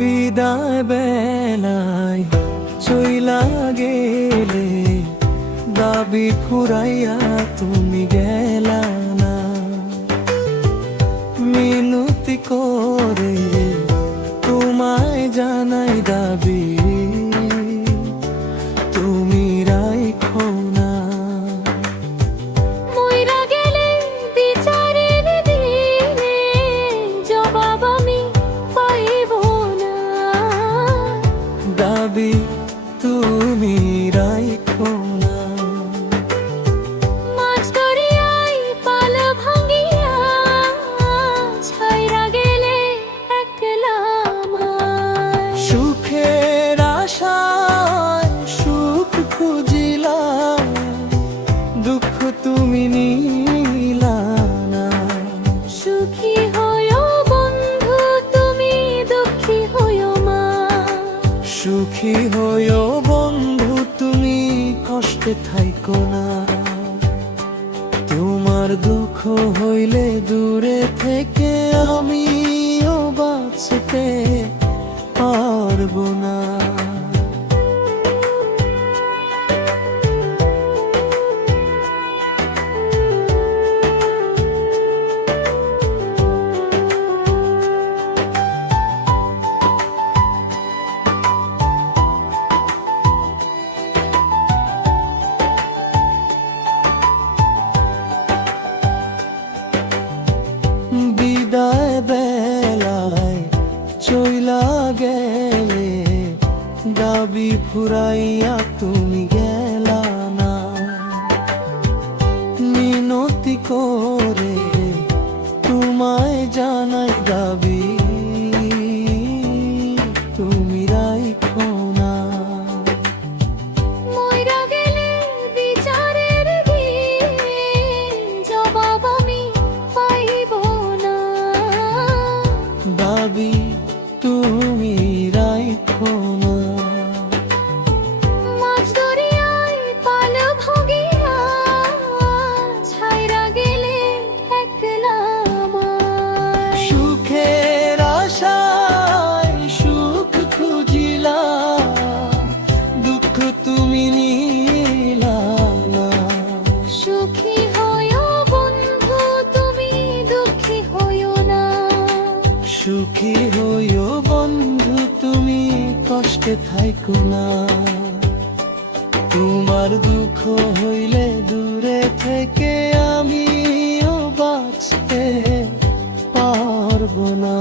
বিদায় বেলায় চইলা গেলে, দাবি ফুরাইয়া তুমি গেলা না। মিনতি করে তোমায় জানাই দাবি, তুমি রাইখো না। মইরা গেলে বিচারের দিনে জবাব আমি পাইব না। দাবি তুমি রাইখো না। মাছ দরিয়ায় পাল ভাঙ্গিয়া ছাইরা গেলে একলা আমায়। সুখের আশায় সুখ খুঁজিলাম, দুঃখ তুমি নিলা না। সুখী হইও বন্ধু তুমি, দুঃখী হইও মা। সুখী হইও বন্ধু তুমি, কষ্টে থাইকো না। তোমার দুঃখ হইলে দূরে থেকে আমিও বাঁচতে পারবো না। বিদায় বেলায় চইলা গেলে, দাবি ফুরাইয়া তুমি গেলা না। মিনতি করে তোমায় জানাই দাবি, তুমি রাইখো না। মইরা গেলে বিচারের দিনে জবাব আমি পাইব না। দাবি তুমি রাইখো না। মাছ দরিয়ায় পাল ভাঙ্গিয়া ছাইরা গেলে একলা আমায়। সুখের আশায় সুখ খুঁজিলাম, দুঃখ তুমি নিলা না। সুখী হইও বন্ধু তুমি, দুঃখী হইও না। সুখী হইও বন্ধু তুমি, কষ্টে থাইকো না। তোমার দুঃখ হইলে দূরে থেকে আমিও বাঁচতে পারবো না।